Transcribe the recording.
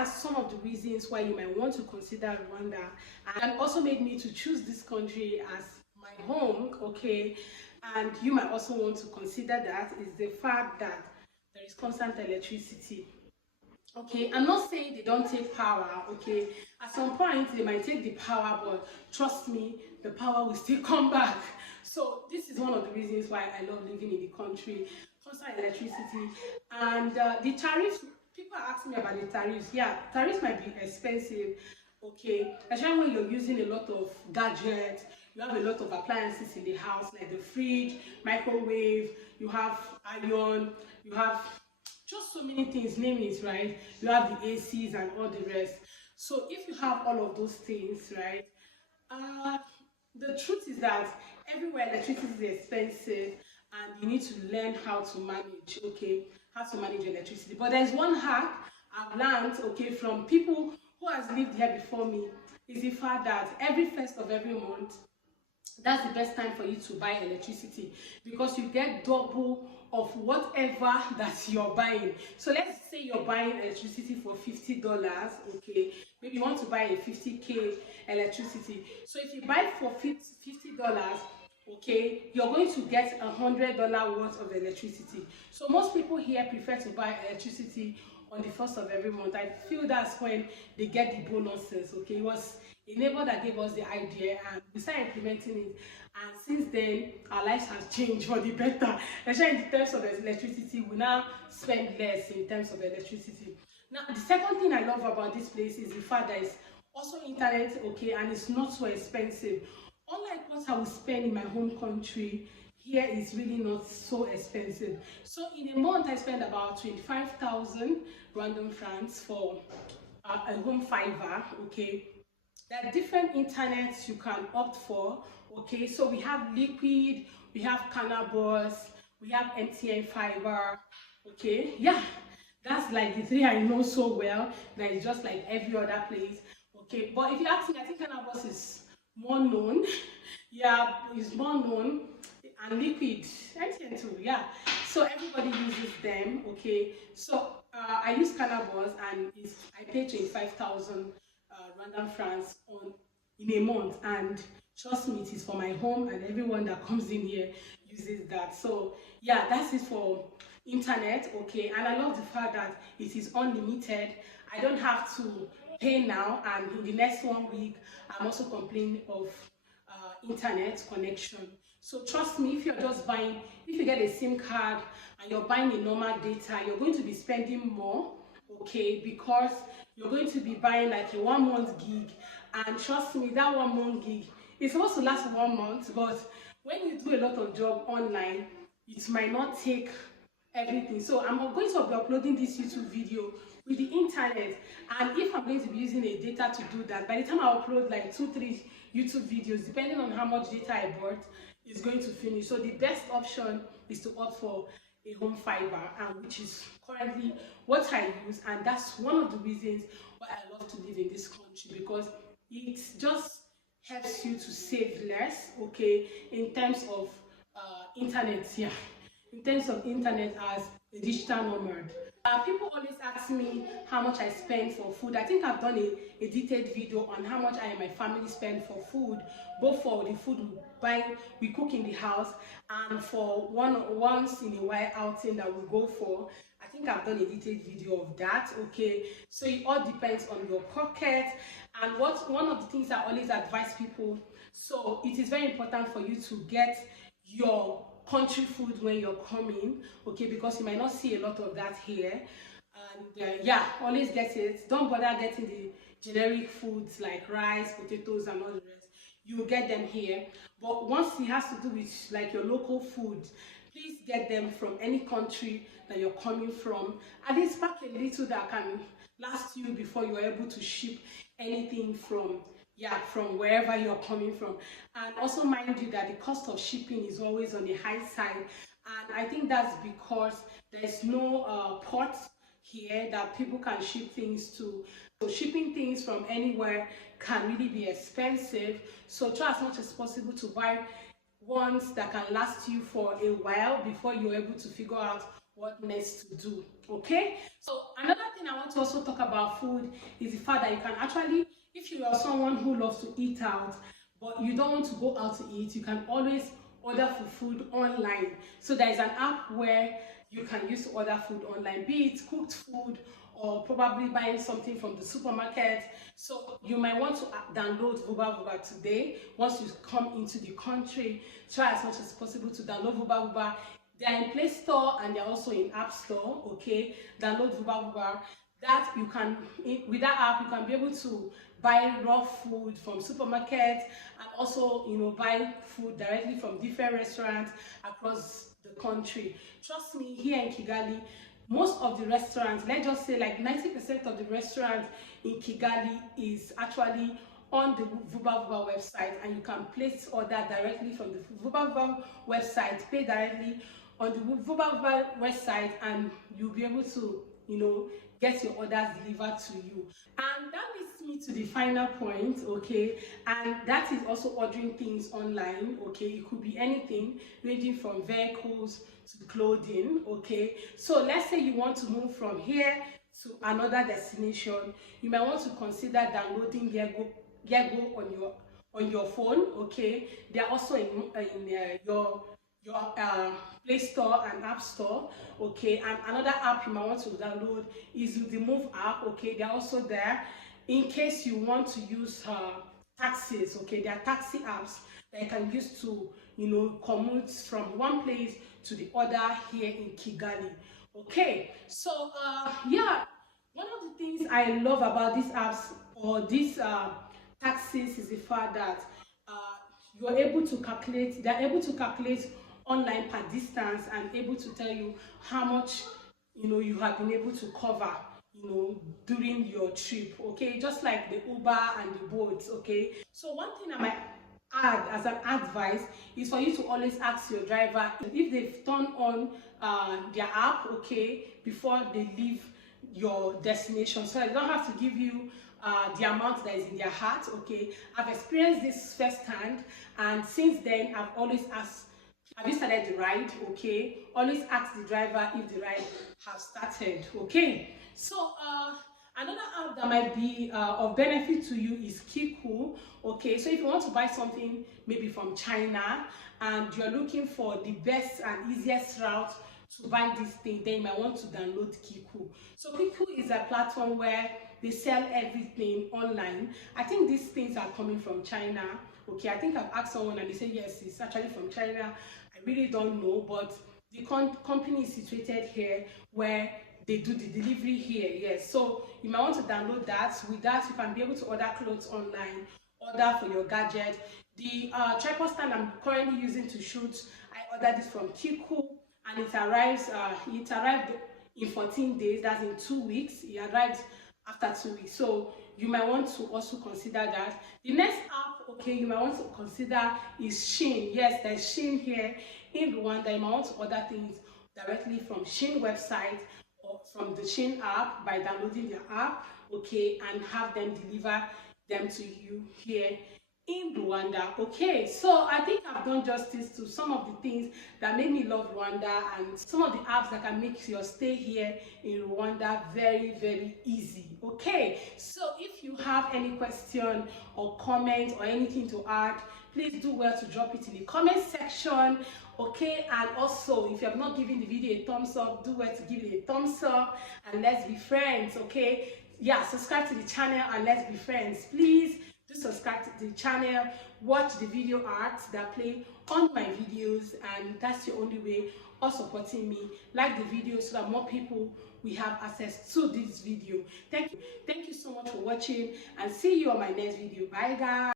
are some of the reasons why you might want to consider Rwanda, and also made me to choose this country as my home, okay? And you might also want to consider that is the fact that there is constant electricity. Okay, I'm not saying they don't take power, okay? At some point they might take the power, but trust me, the power will still come back. So this is one of the reasons why I love living in the country. Constant electricity and the tariffs. People are asking me about the tariffs. Yeah, tariffs might be expensive, okay, especially when you're using a lot of gadgets. You have a lot of appliances in the house, like the fridge, microwave, you have iron, you have just so many things, name it, right? You have the ACs and all the rest. So if you have all of those things, right, uh the truth is that everywhere electricity is expensive, and you need to learn how to manage, okay, how to manage electricity. But there's one hack I've learned, okay, from people who has lived here before me, is the fact that every first of every month, that's the best time for you to buy electricity, because you get double of whatever that you're buying. So let's say you're buying electricity for $50, okay, maybe you want to buy a 50k electricity. So if you buy for $50, okay, you're going to get $100 worth of electricity. So most people here prefer to buy electricity on the first of every month. I feel that's when they get the bonuses, okay. It was a neighbor that gave us the idea, and we started implementing it, and since then our lives have changed for the better, especially in terms of electricity. We now spend less in terms of electricity. Now the second thing I love about this place is the fact that it's also internet, okay, and it's not so expensive. Unlike what I would spend in my home country, here is really not so expensive. So in a month I spend about 25,000 Rwandan francs for a home fiber, okay. There are different internets you can opt for, okay. So we have liquid, we have cannabis, we have MTN fiber, okay. Yeah, that's like the three I know so well. That is just like every other place, okay. But if you ask me, I think cannabis is more known. Yeah, it's more known. And liquid, MTN too, yeah. So everybody uses them, okay. So I use cannabis, and I pay 25,000 Rwandan francs on in a month, and trust me, it is for my home, and everyone that comes in here uses that. So yeah, that's it for internet, okay. And I love the fact that it is unlimited. I don't have to pay now, and in the next 1 week I'm also complaining of internet connection. So trust me, if you're just buying, if you get a SIM card and you're buying a normal data, you're going to be spending more, okay, because you're going to be buying like a 1 month gig, and trust me, that 1 month gig is supposed to last 1 month, but when you do a lot of job online, it might not take everything. So I'm going to be uploading this YouTube video with the internet, and if I'm going to be using a data to do that, by the time I upload like 2-3 YouTube videos, depending on how much data I bought, is going to finish. So the best option is to opt for a home fiber, which is currently what I use, and that's one of the reasons why I love to live in this country, because it just helps you to save less, okay, in terms of internet, yeah, in terms of internet as a digital nomad. People always ask me how much I spend for food. I think I've done a detailed video on how much I and my family spend for food, both for the food we cook in the house, and for once in a while outing that we go for. I think I've done a detailed video of that, okay. So it all depends on your pocket, and one of the things I always advise people, so it is very important for you to get your country food when you're coming, okay, because you might not see a lot of that here. And yeah, always get it. Don't bother getting the generic foods like rice, potatoes, and all the rest. You will get them here, but once it has to do with like your local food, please get them from any country that you're coming from. At least pack a little that can last you before you're able to ship anything from, yeah, from wherever you're coming from. And also mind you that the cost of shipping is always on the high side, and I think that's because there's no port here that people can ship things to. So shipping things from anywhere can really be expensive, so try as much as possible to buy ones that can last you for a while before you're able to figure out what next to do. Okay, so another thing I want to also talk about food is the fact that you can actually, if you are someone who loves to eat out but you don't want to go out to eat, you can always order for food online. So there is an app where you can use to order food online, be it cooked food or probably buying something from the supermarket. So you might want to download Vuba Vuba today. Once you come into the country, try as much as possible to download Vuba Vuba. They are in Play Store and they're also in App Store. Okay, download Vuba Vuba. That you can, with that app, you can be able to buy raw food from supermarkets and also, you know, buy food directly from different restaurants across the country. Trust me, here in Kigali, most of the restaurants, let's just say like 90% of the restaurants in Kigali is actually on the Vuba Vuba website, and you can place order directly from the Vuba Vuba website, pay directly on the Vuba Vuba website, and you'll be able to, you know, get your orders delivered to you. And that leads me to the final point, okay, and that is also ordering things online. Okay, it could be anything ranging from vehicles to clothing. Okay, so let's say you want to move from here to another destination, you might want to consider downloading Yego on your phone. Okay, they are also in your Play Store and App Store. Okay, and another app you might want to download is the Move app. Okay, they're also there in case you want to use taxis. Okay, there are taxi apps that you can use to, you know, commute from one place to the other here in Kigali. Okay, so yeah, one of the things I love about these apps or these taxis is the fact that you're able to calculate, they're able to calculate online per distance and able to tell you how much, you know, you have been able to cover, you know, during your trip. Okay, just like the Uber and the Bolt. Okay, so one thing I might add as an advice is for you to always ask your driver if they've turned on their app, okay, before they leave your destination, so I don't have to give you the amount that is in their heart. Okay, I've experienced this firsthand, and since then I've always asked, have you started the ride? Okay, always ask the driver if the ride has started. Okay, so another app that might be of benefit to you is Kiku. Okay, so if you want to buy something maybe from China and you're looking for the best and easiest route to buy this thing, then you might want to download Kiku. So Kiku is a platform where they sell everything online. I think these things are coming from China. Okay, I think I've asked someone and they said yes, it's actually from China. I really don't know, but the company is situated here where they do the delivery here. Yes, so you might want to download that. With that, you can be able to order clothes online, order for your gadget. The tripod stand I'm currently using to shoot, I ordered this from Kiku, and it arrived in 14 days. That's in 2 weeks. It arrived after 2 weeks. So you might want to also consider that. The next app, okay, you might want to consider is Shein. Yes, there's Shein here in Rwanda. You might want to order things directly from Shein website or from the Shein app by downloading the app, okay, and have them deliver them to you here in Rwanda. Okay, so I think I've done justice to some of the things that made me love Rwanda and some of the apps that can make your stay here in Rwanda very, very easy. Okay, so if you have any question or comment or anything to add, please do well to drop it in the comment section. Okay, and also if you have not given the video a thumbs up, do well to give it a thumbs up, and let's be friends. Okay, yeah, subscribe to the channel and let's be friends. Please do subscribe to the channel, watch the video arts that play on my videos, and that's the only way of supporting me. Like the video so that more people will have access to this video. Thank you so much for watching, and see you on my next video. Bye guys.